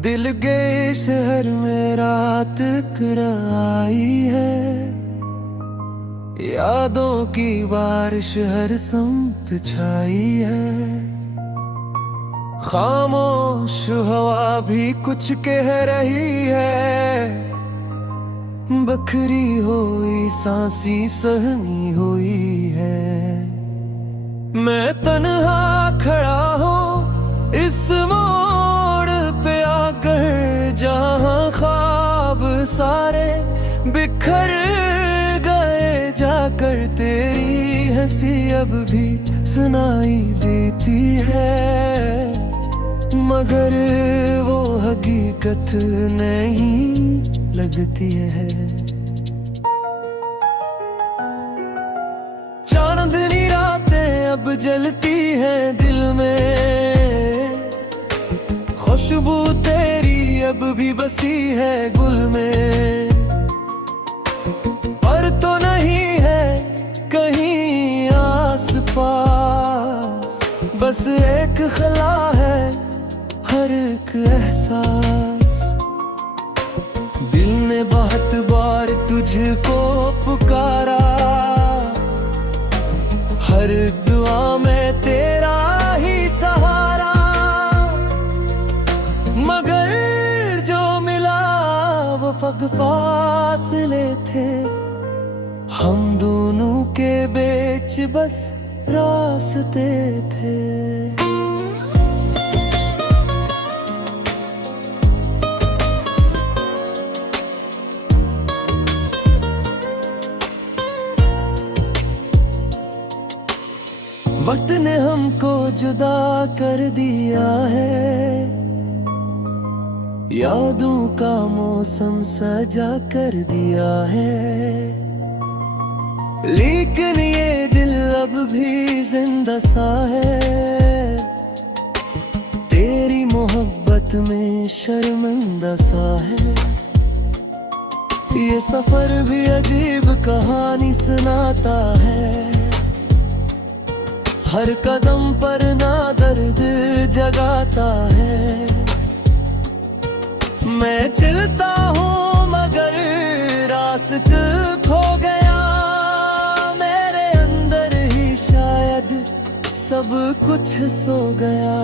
दिल के शहर में रात कराई है, यादों की बारिश हर समत छाई है। खामोश हवा भी कुछ कह रही है, बखरी हुई सांसी सहनी हुई है। मैं तन्हा खड़ा हूँ इस मोड़ पे आकर, जहाँ ख्वाब सारे बिखर गए जाकर। तेरी हंसी अब भी सुनाई देती है, मगर वो हकीकत नहीं लगती है। चांदनी रातें अब जलती हैं दिल में, खुशबू तेरी अब भी बसी है गुल में। पर तो नहीं है कहीं आस पास, बस एक खला है हर एक एहसास। दिल ने बहुत बार तुझको पुकारा, हर दुआ में तेरा ही सहारा। मगर जो मिला वो फर्क फासले थे, हम दोनों के बीच बस रास्ते थे। वक्त ने हमको जुदा कर दिया है, यादों का मौसम सजा कर दिया है। लेकिन ये दिल अब भी जिंदा सा है, तेरी मोहब्बत में शर्मिंदा सा है। ये सफर भी अजीब कहानी सुनाता है, हर कदम पर ना दर्द जगाता है। मैं चलता हूँ मगर रास्ता खो गया, मेरे अंदर ही शायद सब कुछ सो गया।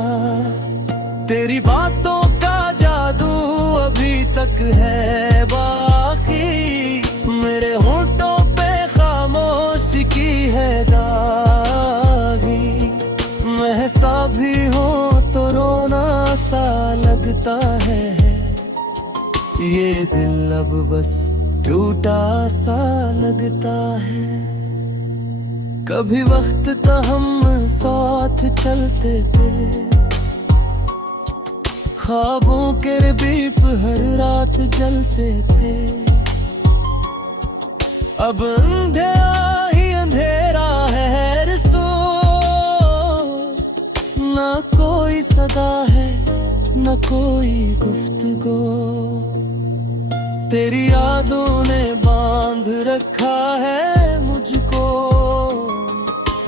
तेरी बातों का जादू अभी तक है बाकी, मेरे होंठों पे खामोशी की है दागी। महसता भी हो तो रोना सा लगता है, ये दिल अब बस टूटा सा लगता है। कभी वक्त तो हम साथ चलते थे, ख्वाबों के दीप हर रात जलते थे। अब अंधेरा ही अंधेरा है, सो ना कोई सदा है न कोई गुफ्तगू। तेरी यादों ने बांध रखा है मुझको,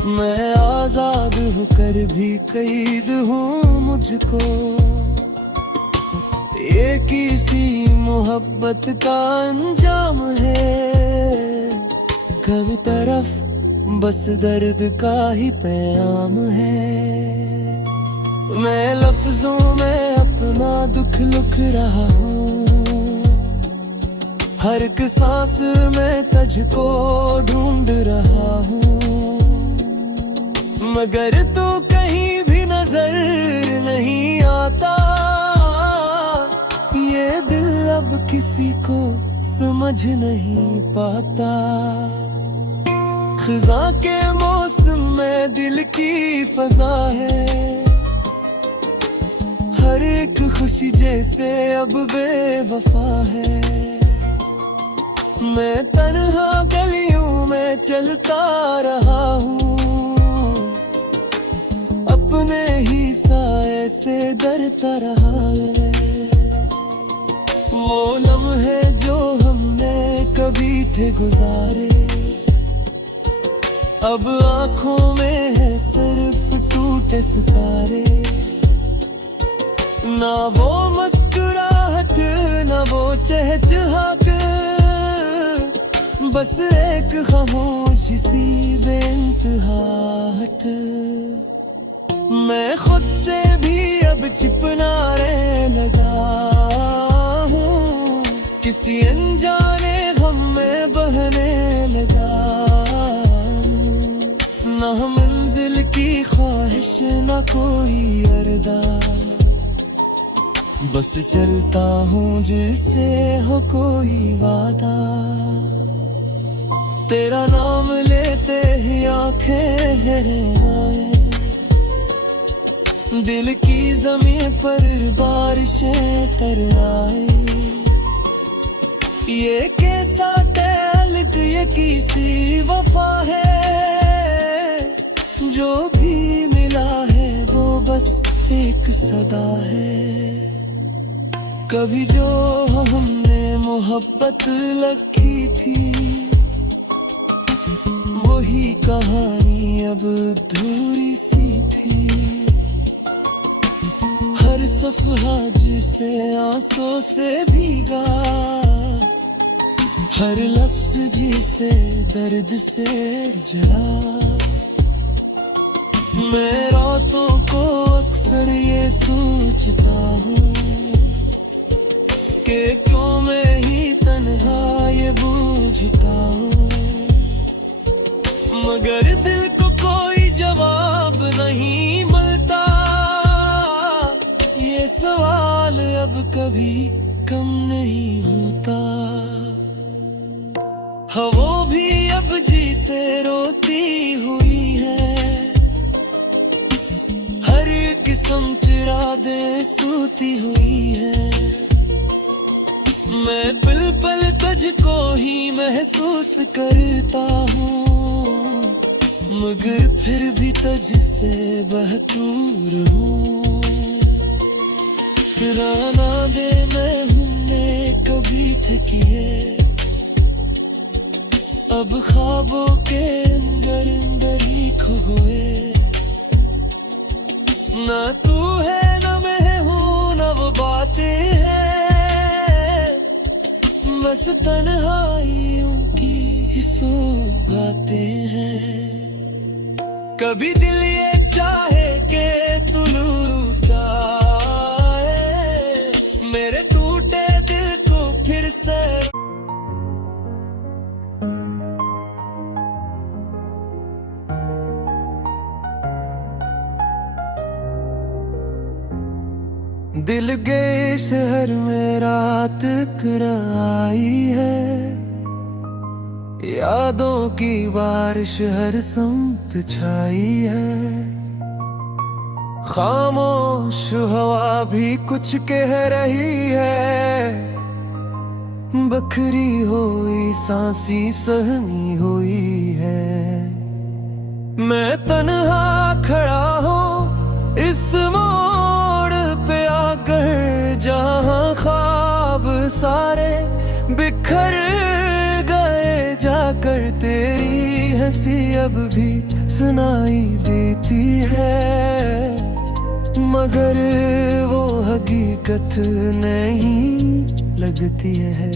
मैं आजाद होकर भी कैद हूँ मुझको। ये किसी मोहब्बत का अंजाम है, कभी तरफ बस दर्द का ही पैगाम है। मैं लफ्जों में अपना दुख लुक रहा हूँ, हर एक सांस में तुझको ढूंढ रहा हूँ। मगर तू कहीं भी नजर नहीं आता, ये दिल अब किसी को समझ नहीं पाता। खिज़ां के मौसम में दिल की फजा है, हर एक खुशी जैसे अब बेवफा है। मैं तन्हा गलियों में चलता रहा हूँ, अपने ही साए से डरता रहा है। वो लम्हे जो हमने कभी थे गुजारे, अब आँखों में है सिर्फ टूटे सितारे। ना वो मुस्कुराहट ना वो चहचहाट, बस एक खामोशी सी बेइंतहाट। मैं खुद से भी अब चिपनाने लगा हूँ, किसी अनजाने गम में बहने लगा। ना मंजिल की ख्वाहिश ना कोई अरदा, बस चलता हूँ जिससे हो कोई वादा। तेरा नाम लेते ही आंखें आए, दिल की जमीन पर बारिशें तर आए। ये कैसा तल्ख ये किसी वफा है, जो भी मिला है वो बस एक सदा है। कभी जो हमने मोहब्बत लखी थी, वही कहानी अब अधूरी सी थी। हर सफहा जिसे आंसू से भीगा, हर लफ्ज जिसे दर्द से जड़ा। मैं रातों को अक्सर ये सोचता हूँ कि क्यों मैं ही तन्हा ये बूझता हूँ, मगर दिल को कोई जवाब नहीं मिलता। ये सवाल अब कभी कम नहीं होता। हवा भी अब जी से रोती हुई है, हर किस्म चिरादे सूती हुई है। मैं पल पल तुझको ही महसूस करता हूँ, मगर फिर भी तुझसे बहतूर हूँ। राना दे मैं हमने कभी थे किए, अब ख्वाबों के अंदर अंदर ही खोए। ना तू है ना मैं हूँ ना वो बातें हैं, बस तन्हाइयों की ही सौगातें हैं। कभी दिल ये चाहे कि तू लूटाए मेरे टूटे दिल को फिर से। दिल के शहर में रात आई है, यादों की बारिश हर समत छाई है। खामोश हवा भी कुछ कह रही है, बखरी हुई सांसी सहनी हुई है। मैं तन्हा खड़ा हूँ इस मोड़ पे आकर, जहाँ ख्वाब सारे बिखर गए जाकर। तेरी हंसी अब भी सुनाई देती है, मगर वो हकीकत नहीं लगती है।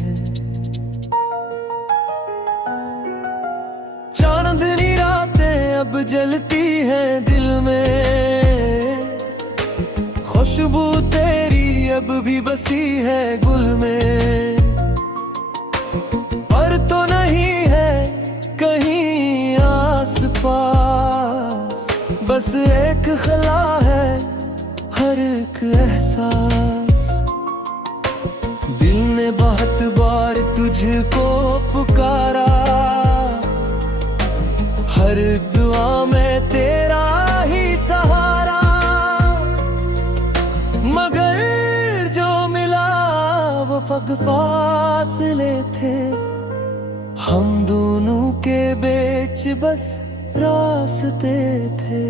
चांदनी रातें अब जलती हैं दिल में, खुशबू तेरी अब भी बसी है गुल में। पर तो नहीं है कहीं आस पास, बस एक खला है हर एक एहसास। दिल ने बहुत बार तुझको पुकारा, हर दुआ में तेरा ही सहारा। मगर जो मिला वो फर्क फासले थे, हम दोनों के बीच बस रास्ते थे।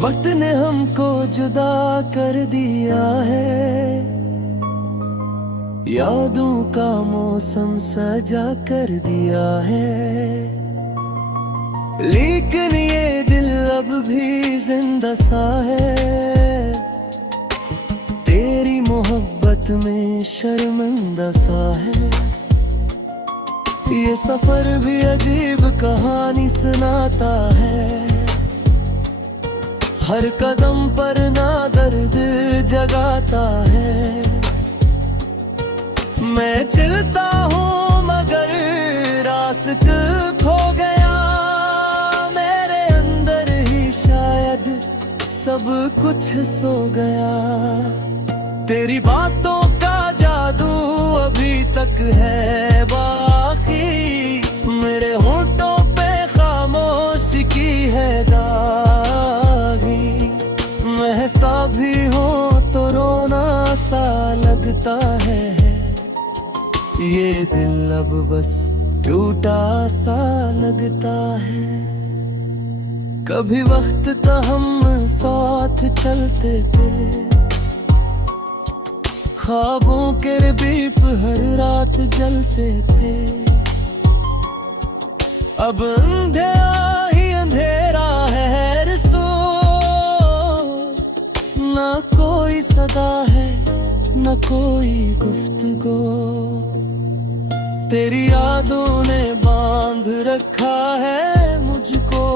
वक्त ने हमको जुदा कर दिया है, यादों का मौसम सजा कर दिया है, लेकिन ये दिल अब भी जिंदा सा है। तेरी मोहब्बत में शर्मिंदा सा है। ये सफर भी अजीब कहानी सुनाता है। हर कदम पर ना दर्द जगाता है। मैं चलता हूँ मगर रास्ता खो गया। मेरे अंदर ही शायद सब कुछ सो गया। तेरी बातों का जादू अभी तक है बाकी। मेरे होंठों पे खामोशी की है दागी। मैं हंसता भी हूँ तो रोना सा लगता है। ये दिल अब बस टूटा सा लगता है। कभी वक्त था हम साथ चलते थे। ख्वाबों के दीप हर रात जलते थे। अब अंधेरा ही अंधेरा है सो। ना कोई सदा है न कोई गुफ्तगू। तेरी यादों ने बांध रखा है मुझको।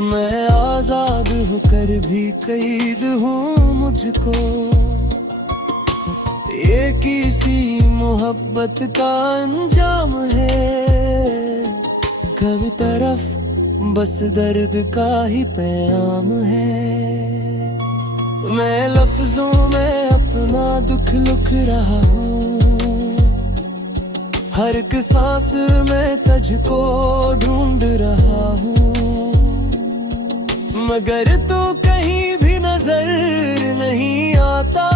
मैं आजाद होकर भी कैद हूँ मुझको। ये किसी मोहब्बत का अंजाम है। कभी तरफ बस दर्द का ही पैगाम है। मैं लफ्जों में अपना दुख लिख रहा हूँ। हर एक सांस में तुझको ढूंढ रहा हूँ। मगर तू कहीं भी नजर नहीं आता।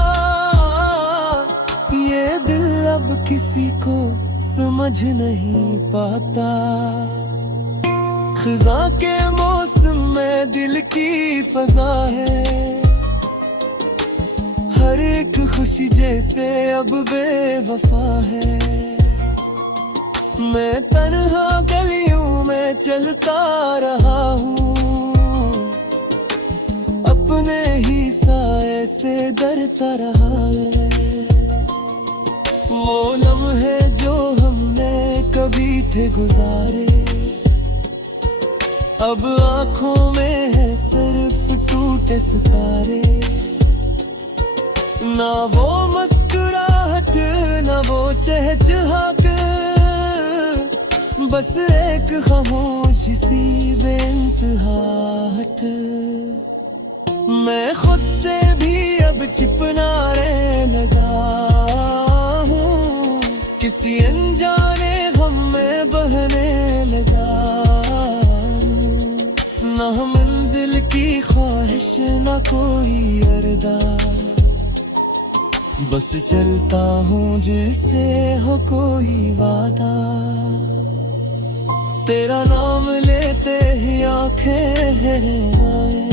ये दिल अब किसी को समझ नहीं पाता। खिज़ां के मौसम में दिल की फजा है। हर एक खुशी जैसे अब बेवफा है। मैं तन्हा गलियों में चलता रहा हूँ। अपने ही साए से डरता रहा है। वो लम्हे जो हमने कभी थे गुजारे। अब आँखों में है सिर्फ टूटे सितारे। ना वो मुस्कुराहट ना वो चहचहाट। बस एक खामोशी सी बेइंतहाट। मैं खुद से भी अब छिपनाने लगा हूँ। किसी अनजाने गम में बहने लगा। ना मंजिल की ख्वाहिश ना कोई अरदा। बस चलता हूँ जिससे हो कोई वादा। तेरा नाम लेते ही आंखें आए।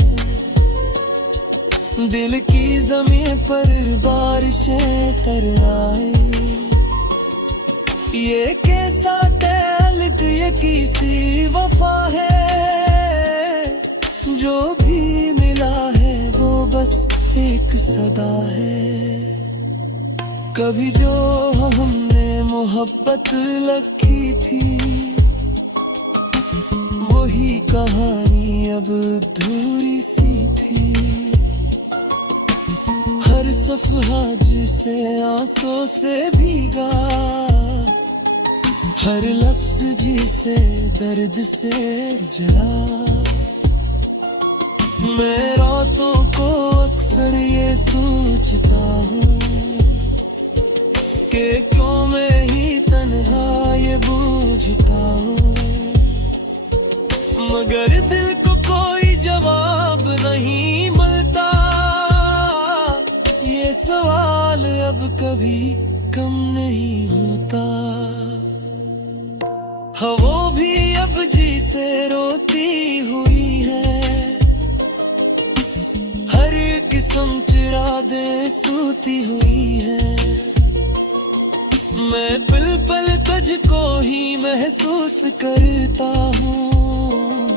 दिल की ज़मीं पर बारिशें तर आए। ये कैसा तल्ख ये किसी वफा है। जो भी मिला है वो बस एक सदा है। कभी जो हमने मोहब्बत रखी थी। वही कहानी अब अधूरी सी थी। हर सफहा जिसे आंसू से भीगा। हर लफ्ज जिसे दर्द से जला। मैं रातों को अक्सर ये सोचता हूँ कि क्यों मैं ही तन्हा ये बूझता हूँ। मगर दिल को कोई जवाब नहीं मिलता। ये सवाल अब कभी कम नहीं होता। वो भी अब जी से रोती हुई है। हर किस्म चिरागे सूती हुई है। मैं पल पल तुझको ही महसूस करता हूँ,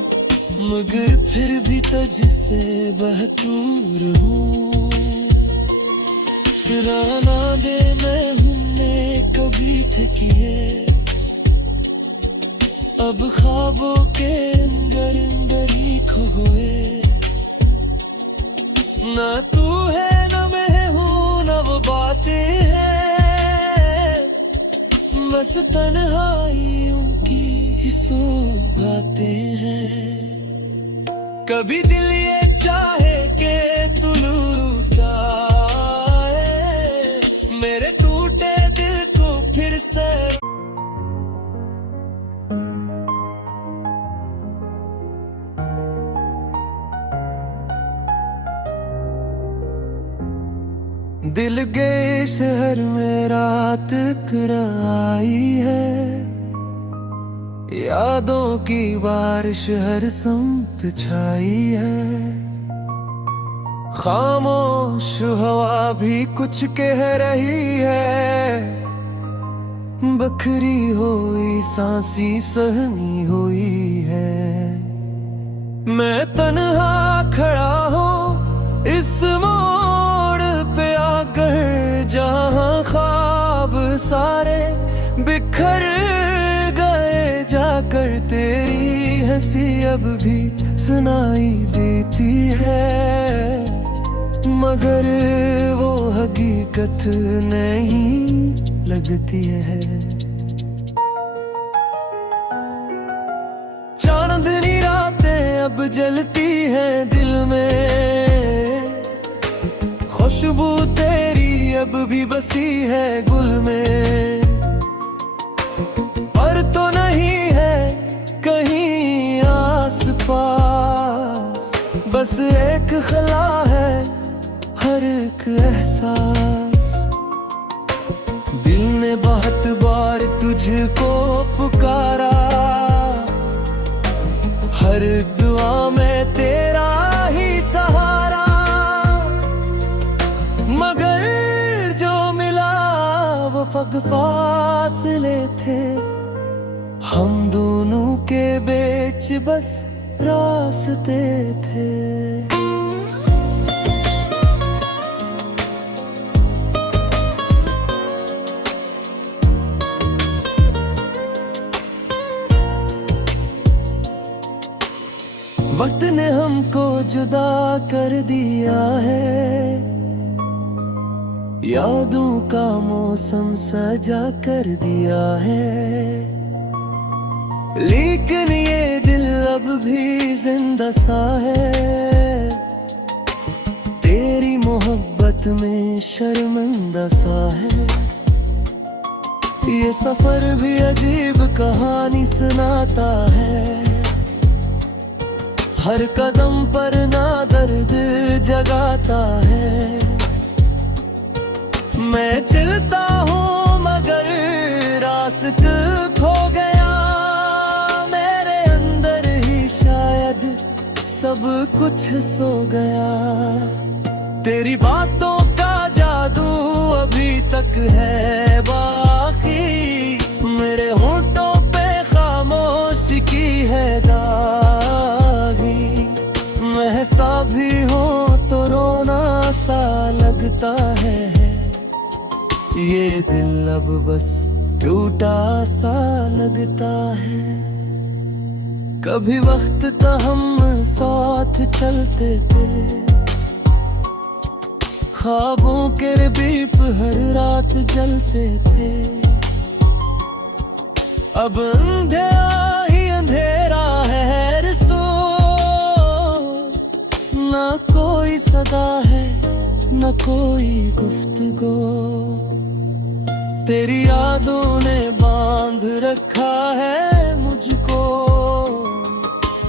मगर फिर भी तुझसे बहतूर हूँ। किराना दे मैं हमने कभी थे किए, अब ख्वाबों के अंदर अंदर ही खो गए। ना तू है ना मैं हूँ ना वो बातें हैं, बस तन्हाइयों की ही सौगातें हैं। कभी दिल ये चाहे के तू लूट जाए, मेरे टूटे दिल को फिर से। दिल के शहर में रात कराई है, यादों की बारिश हर समत छाई है। खामोश हवा भी कुछ कह रही है, बखरी हुई सांसी सहनी हुई है। मैं तन्हा खड़ा हूँ इस मोड़ पे आकर, जहाँ ख्वाब सारे बिखर गए जाकर। तेरी हंसी अब भी सुनाई देती है, मगर वो हकीकत नहीं लगती है। चांदनी रातें अब जलती हैं दिल में, खुशबू तेरी अब भी बसी है गुल में। पर तो नहीं है कहीं आस पास, बस एक खला है हर एक एहसास। दिल ने बहुत बार तुझको पुकारा, हर दुआ में तेरा ही सहारा, मगर जो मिला वो फग फासले थे। हम दोनों के बीच बस रास्ते थे। वक्त ने हमको जुदा कर दिया है, यादों का मौसम सजा कर दिया है। लेकिन ये दिल अब भी जिंदा सा है, तेरी मोहब्बत में शर्मिंदा सा है। ये सफर भी अजीब कहानी सुनाता है, हर कदम पर ना दर्द जगाता है। मैं चलता हूँ मगर रास्ता खो गया, मेरे अंदर ही शायद सब कुछ सो गया। तेरी बातों का जादू अभी तक है बाकी, मेरे होंठों पे खामोशी की है दागी। महसता भी हो तो रोना सा लगता है, ये दिल अब बस टूटा सा लगता है। कभी वक्त था हम साथ चलते थे, ख्वाबों के दीप हर रात जलते थे। अब अंधेरा ही अंधेरा है, सो ना कोई सदा है न कोई गुफ्तगू। तेरी यादों ने बांध रखा है मुझको,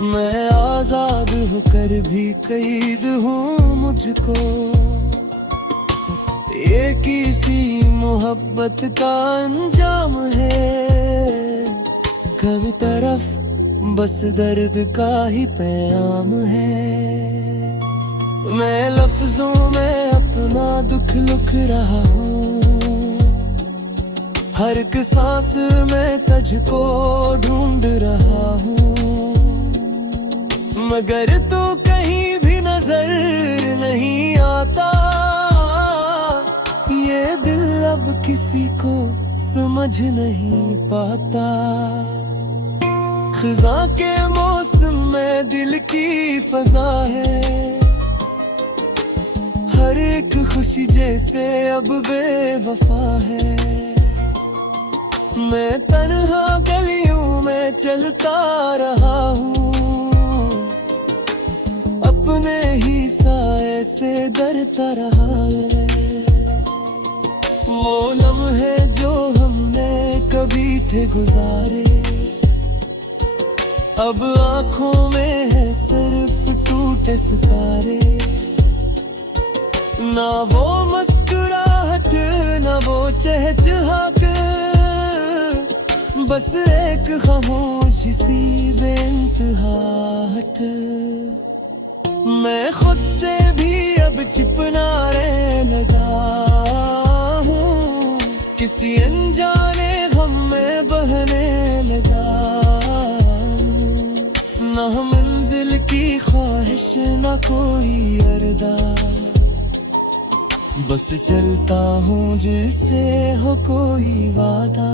मैं आजाद होकर भी कैद हूँ मुझको। ये किसी मोहब्बत का अंजाम है, कभी तरफ बस दर्द का ही पैगाम है। मैं लफ्जों में अपना दुख लुक रहा हूँ, हर एक सांस में तुझको ढूंढ रहा हूँ, मगर तू कहीं भी नजर नहीं आता। ये दिल अब किसी को समझ नहीं पाता। खिज़ां के मौसम में दिल की फजा है, हर एक खुशी जैसे अब बेवफा है। मैं तन्हा गलियों में चलता रहा हूँ, अपने ही साए से डरता रहा है। वो लम्हे जो हमने कभी थे गुजारे, अब आंखों में है सिर्फ टूटे सितारे। ना वो मुस्कुराहट ना वो चहचहाट, बस एक खामोशी सी बेइंतहाट। मैं खुद से भी अब चिपनाने लगा हूँ, किसी अनजाने गम में बहने लगा। ना मंजिल की ख्वाहिश ना कोई अरदा, बस चलता हूँ जिससे हो कोई वादा।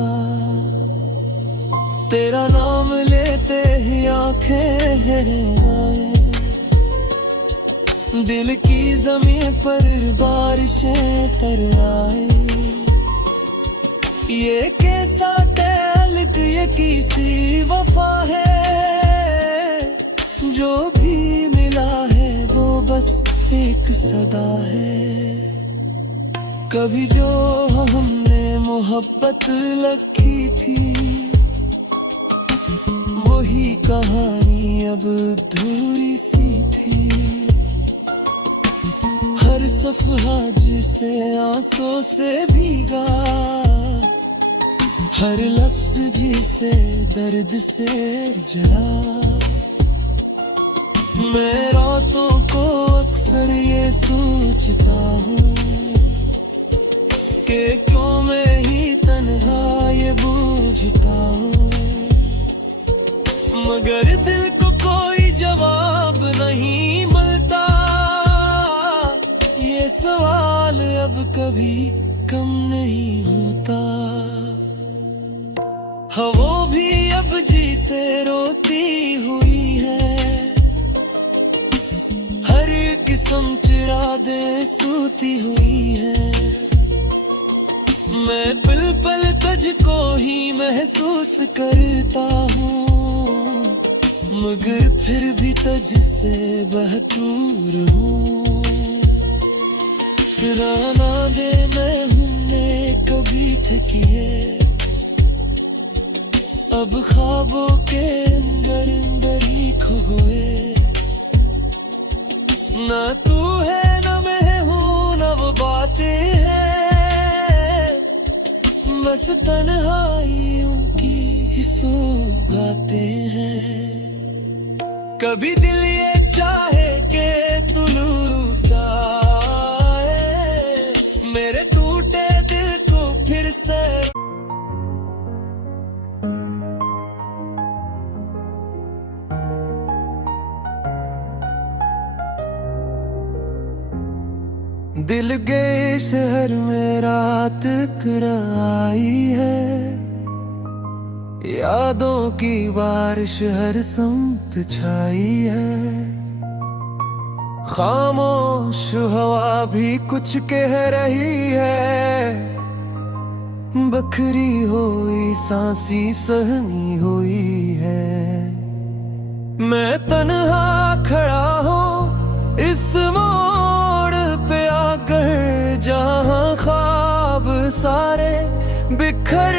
तेरा नाम लेते ही आंखें आए, दिल की ज़मीं पर बारिशें तर आए। ये कैसा तल्ख ये किसी वफा है, जो भी मिला है वो बस एक सदा है। कभी जो हमने मोहब्बत लखी थी, वही कहानी अब अधूरी सी थी। हर सफहा जिसे आंसू से भीगा, हर लफ्ज जिसे दर्द से जड़ा। मैं रातों को अक्सर ये सोचता हूँ कि क्यों मैं ही तन्हा ये बूझता हूँ, मगर दिल को कोई जवाब नहीं मिलता। ये सवाल अब कभी कम नहीं होता। हवा भी अब जी से रोती हुई है, हर किस्म चिरादे सूती हुई है। मैं पल पल तुझको ही महसूस करता हूँ, मगर फिर भी तुझसे बहदूर हूँ। राना दे मैं हमने कभी थे किए, अब ख्वाबों के अंदर अंदर ही खो गए। ना तू है ना मैं हूँ ना वो बातें हैं, बस तन्हाइयों की ही सौगाते हैं। कभी दिल ये चाहे कि तू लूट जाए, मेरे टूटे दिल को फिर से। दिल के शहर में रात आई है, यादों की बारिश हर समत छाई है। खामोश हवा भी कुछ कह रही है, बखरी हुई सांसी सहनी हुई है। मैं तन्हा खड़ा हूँ इस मोड़ पे आकर, जहाँ ख्वाब सारे बिखर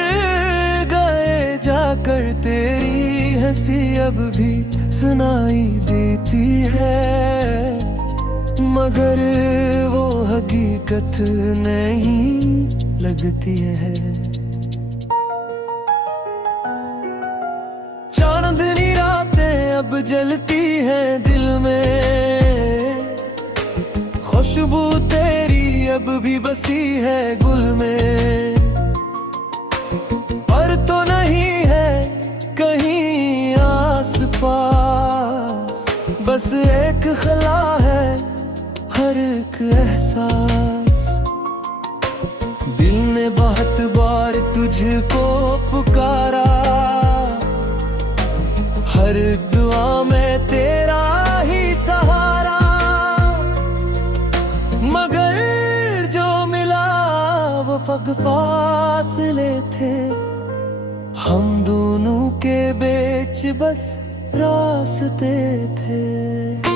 गए जाकर। तेरी हंसी अब भी सुनाई देती है, मगर वो हकीकत नहीं लगती है। चांदनी रातें अब जलती हैं दिल में, खुशबू तेरी अब भी बसी है गुल में। बस एक खला है हर एक एहसास। दिल ने बहुत बार तुझको पुकारा, हर दुआ में तेरा ही सहारा। मगर जो मिला वो फग फासले थे, हम दोनों के बीच बस रास्ते थे।